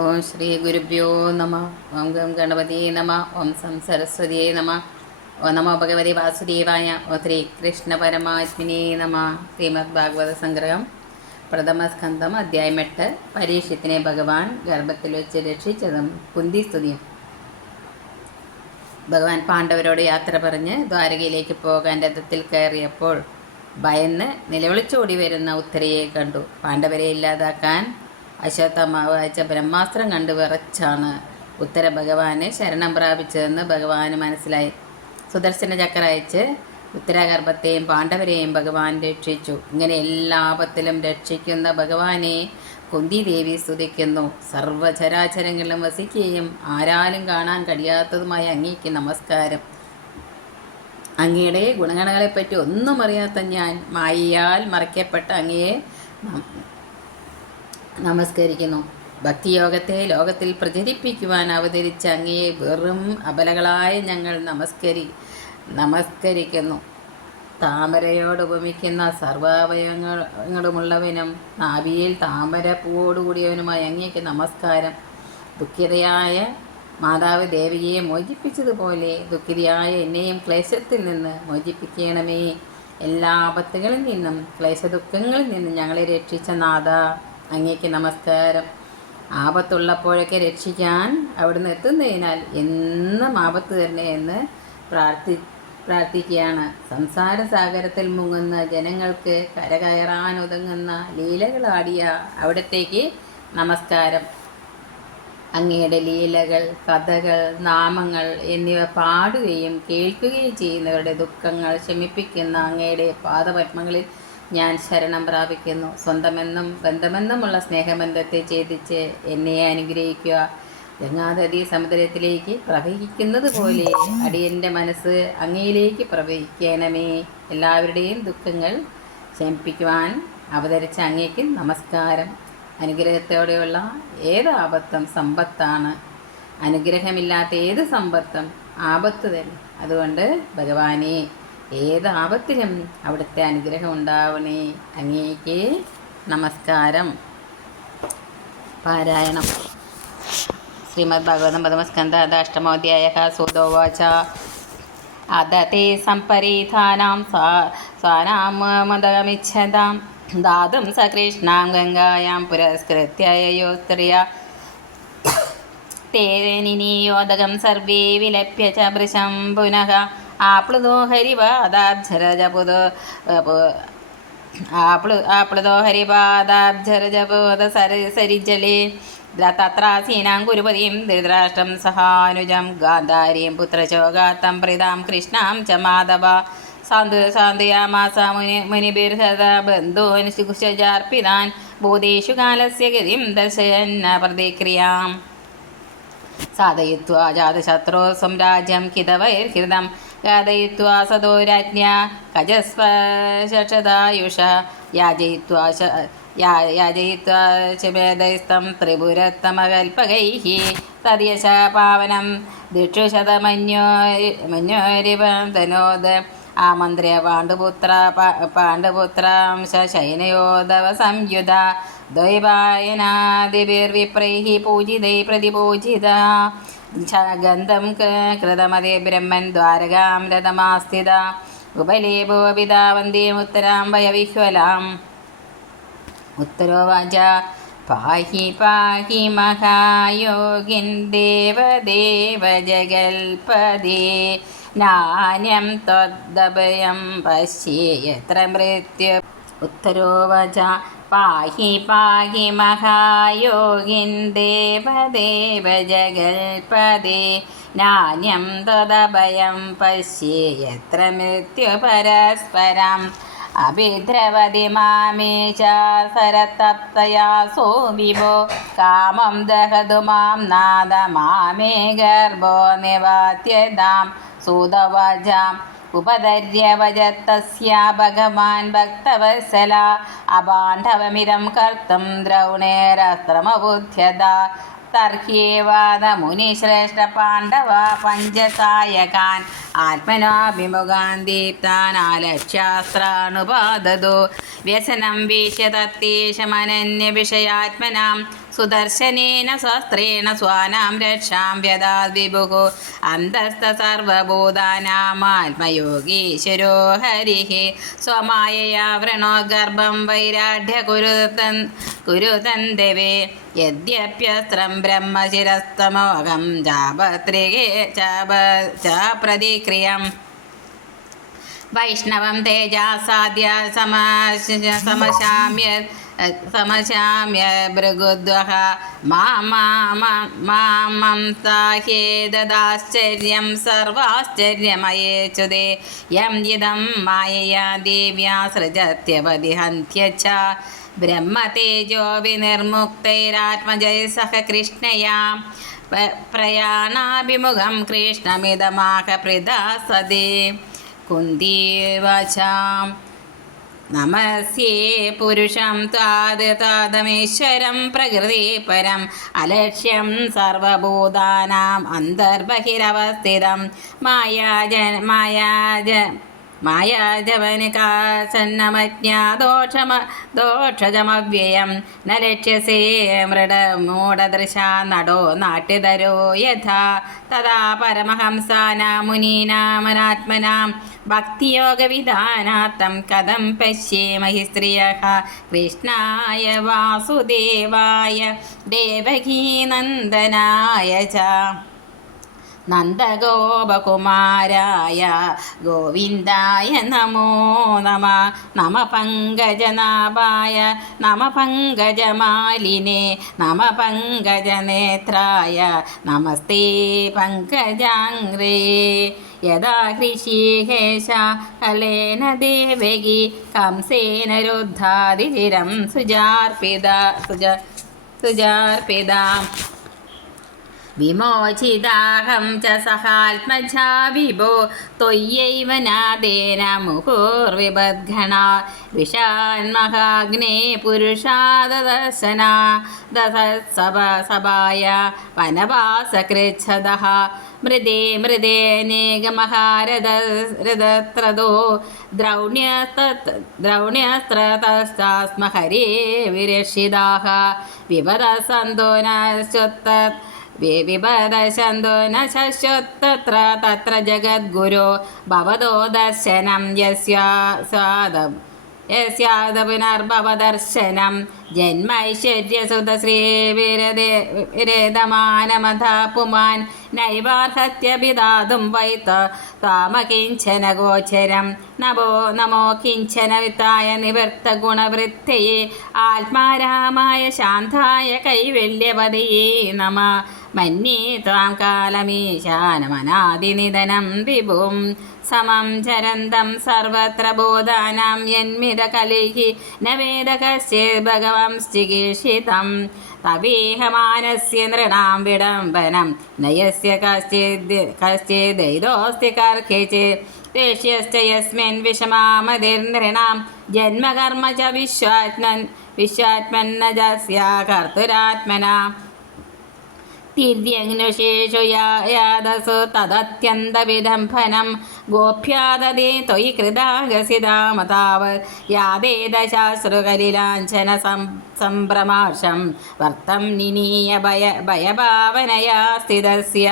ഓം ശ്രീ ഗുരുഭ്യോ നമ ഓം ഗം ഗണപതിയെ നമ ഓം സം സരസ്വതിയെ നമ ഓ നമോ ഭഗവതി വാസുദേവായ ഓ ശ്രീ കൃഷ്ണ പരമാത്മിനെ നമ. ശ്രീമദ് ഭാഗവത സംഗ്രഹം പ്രഥമസ്കന്ധം അധ്യായം എട്ട് പരീക്ഷത്തിനെ ഭഗവാൻ ഗർഭത്തിൽ വെച്ച് രക്ഷിച്ചതും കുന്തി സ്തുതിയും. ഭഗവാൻ പാണ്ഡവരോട് യാത്ര പറഞ്ഞ് ദ്വാരകയിലേക്ക് പോകാൻ രഥത്തിൽ കയറിയപ്പോൾ ഭയന്ന് നിലവിളിച്ചോടി വരുന്ന ഉത്തരയെ കണ്ടു. പാണ്ഡവരെ ഇല്ലാതാക്കാൻ അശ്വത്ഥമാവ് അയച്ച ബ്രഹ്മാസ്ത്രം കണ്ട് വിറച്ചാണ് ഉത്തര ഭഗവാനെ ശരണം പ്രാപിച്ചതെന്ന് ഭഗവാന് മനസ്സിലായി. സുദർശന ചക്ര അയച്ച് ഉത്തരാഗർഭത്തെയും പാണ്ഡവരെയും ഭഗവാൻ രക്ഷിച്ചു. ഇങ്ങനെ എല്ലാ ആപത്തിലും രക്ഷിക്കുന്ന ഭഗവാനെ കുന്തി ദേവി സ്തുതിക്കുന്നു. സർവചരാചരങ്ങളിലും വസിക്കുകയും ആരാലും കാണാൻ കഴിയാത്തതുമായി അങ്ങേക്ക് നമസ്കാരം. അങ്ങയുടെ ഗുണഗണങ്ങളെപ്പറ്റി ഒന്നും അറിയാത്ത ഞാൻ മായയാൽ മറയ്ക്കപ്പെട്ട അങ്ങയെ നമസ്കരിക്കുന്നു. ഭക്തിയോഗത്തെ ലോകത്തിൽ പ്രചരിപ്പിക്കുവാൻ അവതരിച്ച അങ്ങയെ വെറും അബലകളായ ഞങ്ങൾ നമസ്കരി നമസ്കരിക്കുന്നു. താമരയോട് ഉപമിക്കുന്ന സർവാവയവങ്ങളുമുള്ളവനും നാഭിയിൽ താമര പൂവോടുകൂടിയവനുമായ അങ്ങേക്ക് നമസ്കാരം. ദുഃഖിതയായ മാതാവ് ദേവിയെ മോചിപ്പിച്ചതുപോലെ ദുഃഖിതയായ എന്നെയും ക്ലേശത്തിൽ നിന്ന് മോചിപ്പിക്കണമേ. എല്ലാ ആപത്തുകളിൽ നിന്നും ക്ലേശദുഃഖങ്ങളിൽ നിന്നും ഞങ്ങളെ രക്ഷിച്ച നാഥ. അങ്ങേക്ക് നമസ്കാരം. ആപത്തുള്ളപ്പോഴൊക്കെ രക്ഷിക്കാൻ അവിടുന്ന് എത്തുന്നതിനാൽ എന്നും ആപത്ത് തന്നെ എന്ന് പ്രാർത്ഥി പ്രാർത്ഥിക്കുകയാണ്. സംസാര സാഗരത്തിൽ മുങ്ങുന്ന ജനങ്ങൾക്ക് കരകയറാൻ ഒതുങ്ങുന്ന ലീലകളാടിയ അവിടത്തേക്ക് നമസ്കാരം. അങ്ങയുടെ ലീലകൾ കഥകൾ നാമങ്ങൾ എന്നിവ പാടുകയും കേൾക്കുകയും ചെയ്യുന്നവരുടെ ദുഃഖങ്ങൾ ശമിപ്പിക്കുന്ന അങ്ങയുടെ പാദപത്മങ്ങളിൽ ഞാൻ ശരണം പ്രാപിക്കുന്നു. സ്വന്തമെന്നും ബന്ധമെന്നുമുള്ള സ്നേഹബന്ധത്തെ ഛേദിച്ച് എന്നെ അനുഗ്രഹിക്കുക. ഗംഗാനദി സമുദ്രത്തിലേക്ക് പ്രവഹിക്കുന്നത് പോലെ അടിയന്റെ മനസ്സ് അങ്ങയിലേക്ക് പ്രവഹിക്കണമേ. എല്ലാവരുടെയും ദുഃഖങ്ങൾ ശമിപ്പിക്കുവാൻ അവതരിച്ച അങ്ങേക്ക് നമസ്കാരം. അനുഗ്രഹത്തോടെയുള്ള ഏത് ആപത്തും സമ്പത്താണ്. അനുഗ്രഹമില്ലാത്ത ഏത് സമ്പത്തും ആപത്ത് തന്നെ. അതുകൊണ്ട് ഭഗവാനെ ഏത് അവിടുത്തെ അനുഗ്രഹം ഉണ്ടാവണേ അങ്ങേക്ക് നമസ്കാരം. പാരായണം. ശ്രീമദ് ഭഗവതം പദമസ്കന്ധ അഷ്ടമോധ്യായ അത തേ സംപരീധാനാം സ്വാ സ്വാനാമദമിച്ഛതാം ദാതും സകൃഷ്ണാം ഗംഗായാം പുരസ്കൃത്യയോ സ്ത്രീയ േനിയോദകം തേനിനീയോദകം സർവേ വിലപ്യ ച പുനഃ ആപ്ലുതോ ഹരിപാദാബ്ജരജപുതോ ആപ്ലു ആപ്ലുതോ ഹരിപാദാബ്ജരജപോത സരി സരിജലേ. തത്രാസീനാം കുരുപതിം ധൃതരാഷ്ട്രം സഹാനുജം ഗാന്ധാരീം പുത്രശോകാത്തം പ്രീതാം കൃഷ്ണാം ച മാധവ. സാന്തു സാന്തുയാമാസ മുനി മുനിബിർഹത ബന്ധൂൻ ശുകുശജാർപ്പിതാൻ ഭൂതേഷു കാലസ്യ ഗതിം ദർശയന്ന പ്രതിക്രിയാം. സാധയിത്വാ ജാതശത്രോ സംരാജ്യം ഹിതവൈർഹിതം. ഘാതയിത്വാ സദോ രാജ്ഞ കജസ്വശതായുഷ യാജയിത്വാ ശ- യാ- യാജയിത്വാ ത്രിപുരത്തമകൽപകൈः തദ്യശ പാവനം ദിക്ഷുശതമന്യോ മന്യോരിവം തനോദ് ആമന്ത്ര്യ പാണ്ഡുപുത്ര പാണ്ഡുപുത്രാംശ ശൈനയോധവ സംയുധ. ദ്വൈപായനാദിഭിർവിപ്രൈः പൂജിതൈ പ്രതിപൂജിത. ഗന്ധം കൃതമതേ ബ്രഹ്മൻ ദ്വാരകാം രഥമാസ്ഥിത ഉപലേപോ പിതാവന്തിമുത്തരാം വയവിഹ്വലാം. ഉത്തരോവാച പാഹി പാഹി മഹായോഗിൻ ദേവദേവ ജഗൽപദേ നാന്യം ത്വദ്ഭയം പശ്യേയത്ര മൃത്യു. ഉത്തരോവച പാഹി പാഹി മഹായോഗിൻ ദേവദേവ ജഗൽപദേ നാന്യം ത്വദഭയം പശ്യേയത്ര മൃത്യു പരസ്പരം അഭിദ്രവതി മാമേശ സോ വിഭോ. കാമം ദഹതു മാം നാദ മാമേ ഗർഭോ നിവാത്യതാം. സൂതവജാം ഉപധര്യവജത്തസ്യ ഭഗവാൻ ഭക്തവത്സല. അപാണ്ഡവമിതം കർത്തും ദ്രൗണേരസ്ത്രമബുദ്ധ്യത. തർഹ്യേവാദ മുനിശ്രേഷ്ഠ പാണ്ഡവ പഞ്ചസായകാൻ. ആത്മനാഭിമുഖാൻ ദീപ്താനാലക്ഷ്യാസ്ത്രാണുപാദതു വ്യസനം വീക്ഷ്യ തത്തേഷമനന്യ വിഷയാത്മനാം സുദർശനേന ശസ്ത്രേണ സ്വാനാം രക്ഷാം വ്യദാത് വിഭുः അന്തസ്ഥ സർവഭൂതാനാമാത്മയോഗീശ്വരോ ഹരിः സ്വമായയാ വൃണോഗർഭം വൈരാഢ്യ കുരുതൻ കുരുതന്തവേ യദ്യപ്യസ്ത്രം ബ്രഹ്മശിരസ്തമോകം ചാപത്രികേ ചാപ ച പ്രതിക്രിയം വൈഷ്ണവം തേജാസാദ്യ സമ സമശാമ്യ ഭൃഗുദ്വഹ മാമം സാഹേദാശ്ചര്യം സർവാശ്ചര്യമയേച്ചുതേ. യം ഇതം മായയാ ദേവ്യാ സൃജത്യവതി ഹന്ത്യ ച ബ്രഹ്മതേജോ വിനിർമുക്തൈരാത്മജൈ സഹ കൃഷ്ണയാ. പ്രയാണാഭിമുഖം കൃഷ്ണമിതമാക പ്രദാസതേ കുന്തിവാചാം നമസ്യേ പുരുഷം താത് താതമേശ്വരം പ്രകൃതി പരം. അലക്ഷ്യം സർവഭൂതാനാം അന്തർബഹിരവസ്ഥിതം. മായാജ മായാജ മായാജവനികാസന്നമജ്ഞാദോഷമ ദോഷജമവ്യയം. ന ലക്ഷ്യസേ മൃഡ മൂഢദൃശാ നടോ നാട്യതരോ യഥാ. തഥാ പരമഹംസാനാ മുനീനാമനാത്മനാം ഭക്തിയോഗവിധാനാർത്ഥം കഥം പശ്യേമഹി സ്ത്രീയ കൃഷ്ണായ വാസുദേവായ ദേവകീനന്ദനായ ച. നന്ദഗോപകുമാരായ ഗോവിന്ദായ നമോ നമ. നമ പങ്കജനാഭായ നമ പങ്കജമാലിനെ നമ പങ്കജനേത്രായ നമസ്തേ പങ്കജാംഗ്രേ. യഥാ ഹൃഷീകേശ കലേന ദേവകി കംസേന രുദ്ധാതിചിരം സുജാർപ്പിത സുജ സുജാർപ്പിത. വിമോചിതാഹം ച സഹാത്മജാ വിഭോ ത്വയ്യൈവ നാദേന മുഹുർവിബദ്ഘണ വിഷാന്മഹാഗ്നേ പുരുഷാദദർശന ദസത്സഭ സഭായ വനവാസകൃച്ഛദഃ മൃദേ മൃദേനേകമഹാരഥരഥത്രതോ ദ്രൗണ്യസ്ത ദ്രൗണ്യസ്ത്രതസ്താസ്മ ഹരേ വിരക്ഷിതാः വിപദ വിപദശന്തോ ന ശശ്വത്തത്ര തത്ര ജഗദ്ഗുരോ ഭവതോ ദർശനം യസ്യാ സാദം. യസ്യാദ പുനർഭവദർശനം. ജന്മൈശ്വര്യസുതശ്രീവിരേതമാനമഥ പുമാൻ നൈവാർഹത്യഭിദാതും വൈത്ത താമകിഞ്ചന ഗോചരം നമോ നമോ കിഞ്ചന വിത്തായ നിവർത്ത ഗുണവൃത്തയെ ആത്മാരാമായ ശാന്തായ കൈവല്യപതയേ നമ. മന്യേ ത്വാം കാലമീശാനമനാദിനിധനം വിഭും സമം ചരന്തം സർവത്ര ബോധാനാം യന്മിത കലിഹി ന വേദ കശ്ചേത് ഭഗവംശ്ചികീർഷിതം തവേഹമാനസ്യ നൃണാം വിടംബനം. നയസ്യ കശ്ചേദ് കശ്ചേദൈതോസ്തി കർഹിച്ച് ദേഷ്യശ്ച യസ്മിൻ വിഷമാമതിർനൃണാം. ജന്മകർമ്മ ച വിശ്വാത്മൻ വിശ്വാത്മന്ന ജസ്യാ കർത്തുരാത്മന. തിര്യഗ്നുശേഷു യാദസു തദത്യന്തവിദംഭനം ഗോഭ്യാദദേ ത്വയി കൃതാഗസിതാമ താവത് യാദേദശാശ്രുകലിലാഞ്ചന സം സംഭ്രമാർഷം വർത്തം നിനീയ ഭയ ഭയഭാവനയാ സ്ഥിതസ്യ.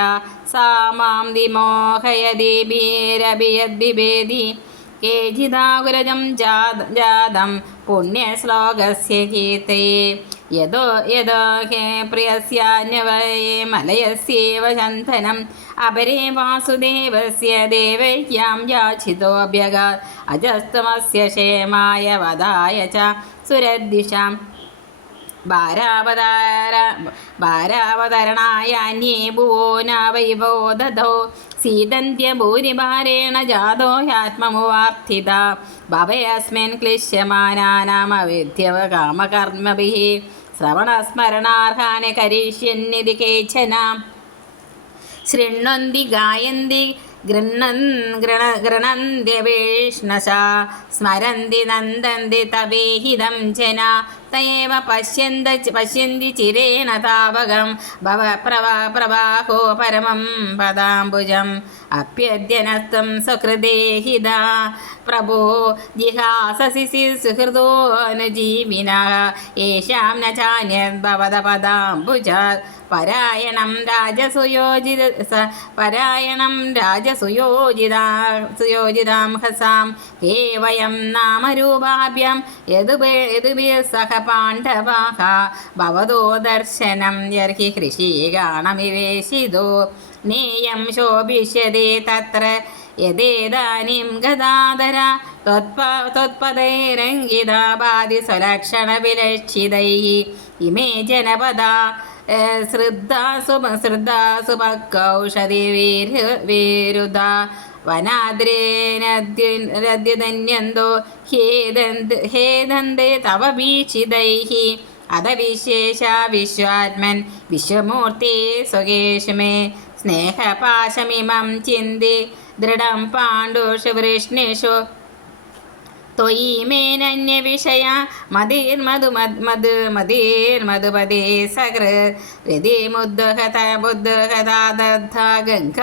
സാ മാം വിമോഹയതി ബീരഭിയദ്ബിഭേദി കേചിദാകുരജം ജാത ജാതം പുണ്യശ്ലോകസ്യ കീർത്തേ യദോ യദോ ഹേ പ്രിയസ്യാന്യവയേ മലയസ്യേവ ചന്ദനം അപരേ വാസുദേവസ്യ ദേവയ്യാം യാചിതോഭ്യഗ അജസ്തമസ്യ ക്ഷേമായ വധായ ച സുരദ്ദിശാം ഭാരാവതാര ഭാരാവതരണായ അന്യേ ഭുവോ നവൈവോ ദധോ സീതന്ത്യഭൂരിഭാരേണ ജാതോ ह्यात्ममुवार्थिता भवेऽस्मिन् क्लिश्यमानानामविध्यव कामकर्मभिः श्रवणस्मरणार्हानि करिष्यन्निधि केचन शृण्वन्ति गायन्ति गृह्णन् गृण गृणन्त्यवेष्णशा स्मरन्ति नन्दन्ति तवेहिदं जना तयेव पश्यन्त पश्यन्ति चिरेण तावकं भव प्रभा प्रवाहो परमं पदाम्बुजम् अप्यद्यनस्त्वं सुहृदे हिदा പ്രഭോ ജിഹാസസി സുഹൃദോ ന ജീവിനഃ യേഷാം ന ചാന്യദ്ഭവത പദാംബുജ പരായണം രാജസുയോജിത സ പരായണം രാജസുയോജിതാ സുയോജിതാം ഹസാം ഹേ വയം നാമരൂപാഭ്യം യദുബേ യദുഭിः സഹ പാണ്ഡവാः ഭവതോ ദർശനം യർഹി കൃഷികാണമിവേശിതോ നേയം ശോഭിഷ്യതേ തത്ര യദേതാനിം ഗദാധര. ത്വത്പ സ്വലക്ഷണ വിലക്ഷിതൈ. ഇമേ ജനപദ ശ്രദ്ധാസുമ സുമ ശ്രദ്ധാ സുഭക്കൗഷധി വീര വീരുത വനാദ്രേനദ്യതന്യന്തോ ഹേദന്ത് ഹേദന്തേ തവ വീക്ഷിതൈः അത വിശേഷ വിശ്വാത്മൻ വിശ്വമൂർത്തി സ്വകേഷ് മേ സ്നേഹപാശമിമം ചിന്തി ദൃഢം പാണ്ഡുഷു വൃഷ്ണിഷു. ത്വയി മേനന്യവിഷയ മതിർമധു മദ് മതിർമധുപതേ സകൃ. ഹൃദി മുദ്ദഹത ബുദ്ധഹതാദദ്ധ ഗംഗ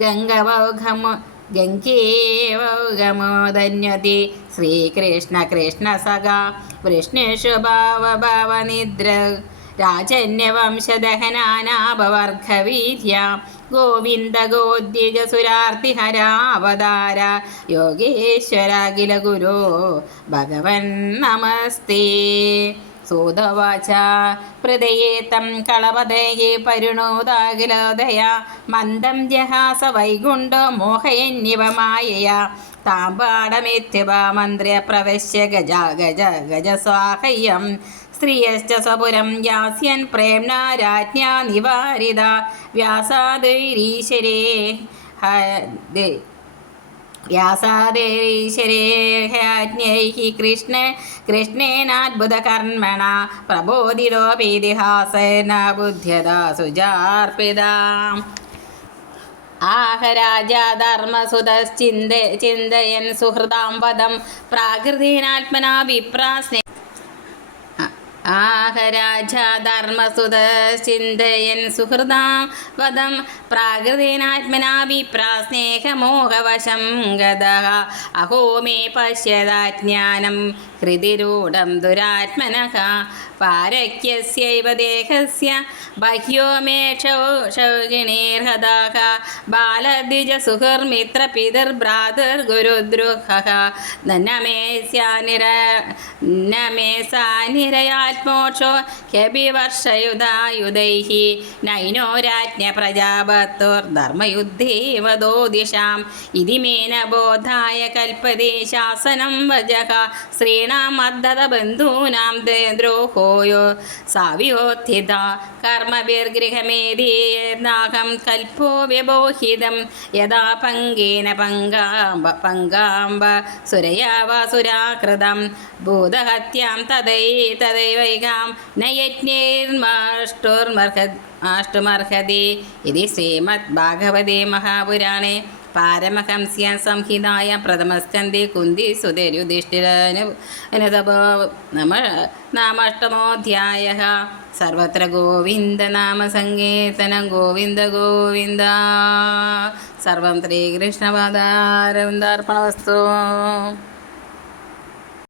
ഗംഗവൗഘമു ഗംഗേവൗഘമോദന്യതി ശ്രീകൃഷ്ണ കൃഷ്ണ സഖ വൃഷ്ണേഷു ഭാവ ഭാവനിദ്ര രാജന്യവംശദഹനാനാഭവർഗവീര്യ ഗോവിന്ദ ഗോദ്യജ സുരാർത്തിഹരാവതാര. യോഗേശ്വരാഖില ഗുരോ ഭഗവൻ നമസ്തേ. സൂതവാച ഹൃദയേ തം കളപതയെ പരിണോദാഖിലോദയ മന്ദം ജഹാസ വൈകുണ്ഠോ മോഹയന്യവ മായയ. താമ്പാടമിത്യവാമന്ത്ര്യ പ്രവശ്യ ഗജ ഗജ ഗജ സ്വാഹയ്യം സ്ത്രീയശ്ച സ്വപുരം യാസ്യൻ പ്രേംണ രാജ്ഞ നിവാരിത. വ്യാസാദൈരീശ്വരേ. വ്യാസാദേരീശ്വരേജ്ഞൈः കൃഷ്ണ കൃഷ്ണേനാത്ഭുതകർമ്മണ പ്രബോധിതോപീതിഹാസേന ബുദ്ധ്യത സുജാർപ്പിത. ആഹ രാജാ ധർമ്മസുതശ്ചിന്ത ചിന്തയൻ സുഹൃതാം പദം പ്രാകൃതീനാത്മനാ വിപ്രാസ്നേ ആഹരാജധർമ്മസുത ചിന്തയൻ സുഹൃതാം വദം പ്രാകൃതേനാത്മനാഭിപ്രാസ്നേഹമോഹവശം ഗത അഹോ മേ പശ്യതാജ്ഞാനം ഹൃതിരൂഢം ദുരാത്മനഃ. പാരക്യസ്യൈവ ദേഹസ്യ ബഹ്യോ മേ ക്ഷൗഷൗഗിണീർഹദാഹ ബാലദ്വിജസുഹൃമിത്ര പിതർഭ്രാതൃഗുരുദ്രുഹ നമേ സാനിര നമേ സാനിരയാ ആത്മോക്ഷോ ഹ്യഭിവർഷയുധായുധൈ നൈനോരാജ്ഞ പ്രജാപത്തോർ ധർമ്മയുദ്ധേവതോ ദിശാം ഇതി മേനബോധായ കൽപ്പതേ ശാസനം വജഹ ശ്രീണാം അദ്ധത ബന്ധൂനാം ദ്രോഹോയോ സാവിയോത്ഥിത കർമ്മഭിർഗൃഹമേധീനാഹം കൽപ്പോ വ്യബോഹിതം യഥാ പങ്കേന പങ്കാംബ പങ്കാംബ സുരയാവ സുരാകൃതം ഭൂതഹത്യാം തദൈ തദൈവ ത്വയികാം നയജ്ഞൈർമാഷ്ടോർമർഹ ആഷ്ടമർഹതി ഇത് ശ്രീമദ് ഭാഗവതേ മഹാപുരാണേ. പാരമഹംസ്യ സംഹിതായ പ്രഥമസ്കന്ധി കുന്തി സുതരുധിഷ്ഠിരനു അനുതപോ നമ നാമാഷ്ടമോധ്യായ സർവത്ര ഗോവിന്ദനാമസങ്കീർത്തനം ഗോവിന്ദ ഗോവിന്ദ. സർവം ശ്രീകൃഷ്ണപാദാരവിന്ദാർപ്പണ വസ്തു